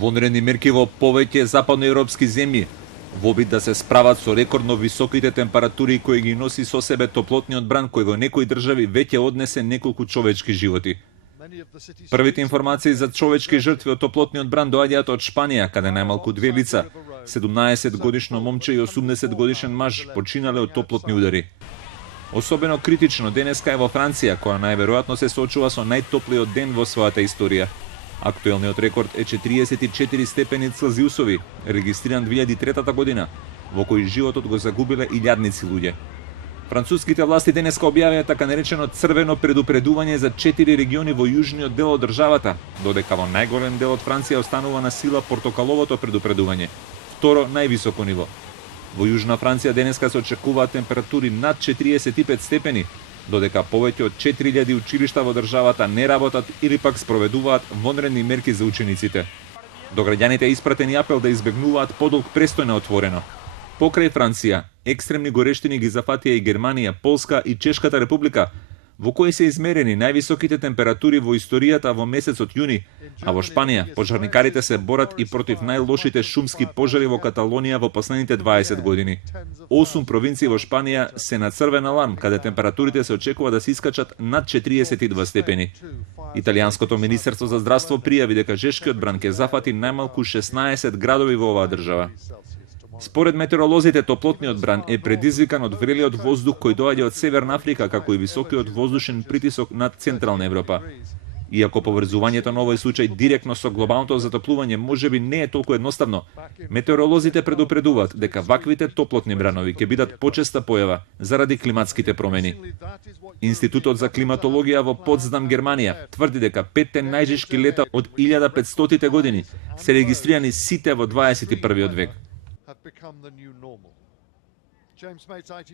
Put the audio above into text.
Вонредни мерки во повеќе западноевропски земји во обид да се справат со рекордно високите температури кои ги носи со себе топлотниот бран кој во некои држави веќе однесе неколку човечки животи. Првите информации за човечки жртви од топлотниот бран доаѓаат од Шпанија, каде најмалку две лица, 17 годишно момче и 80 годишен маж, починале од топлотни удари. Особено критично денеска е во Франција, која најверојатно се соочува со најтоплиот ден во својата историја. Актуелниот рекорд е 44 степени Целзиусови, регистриран 2003 година, во кој животот го загубиле илјадници луѓе. Француските власти денеска објавија така наречено црвено предупредување за 4 региони во јужниот дел од државата, додека во најголем дел од Франција останува на сила портокаловото предупредување, второ највисоко ниво. Во јужна Франција денеска се очекуваат температури над 45 степени, додека повеќе од 4000 училишта во државата не работат или пак спроведуваат вонредни мерки за учениците. До граѓаните е испратен апел да избегнуваат подолг престој на отворено. Покрај Франција, екстремни горештини ги зафатија и Германија, Полска и Чешката република, во кои се измерени највисоките температури во историјата во месецот јуни, а во Шпанија пожарникарите се борат и против најлошите шумски пожари во Каталонија во последните 20 години. 8 провинции во Шпанија се на црвен аларм, каде температурите се очекува да се искачат над 42 степени. Италијанското министерство за здравство пријави дека жешкиот бран ќе зафати најмалку 16 градови во оваа држава. Според метеоролозите, топлотниот бран е предизвикан од врелиот воздух кој доаѓа од Северна Африка, како и високиот воздушен притисок над Централна Европа. Иако поврзувањето на овој случај директно со глобалното затоплување можеби не е толку едноставно, метеоролозите предупредуваат дека ваквите топлотни бранови ќе бидат почеста појава заради климатските промени. Институтот за климатологија во Потсдам, Германија, тврди дека 5 најжешки лета од 1500 години се регистрирани сите во 21 век. Have become the new normal. James Mates, ITV.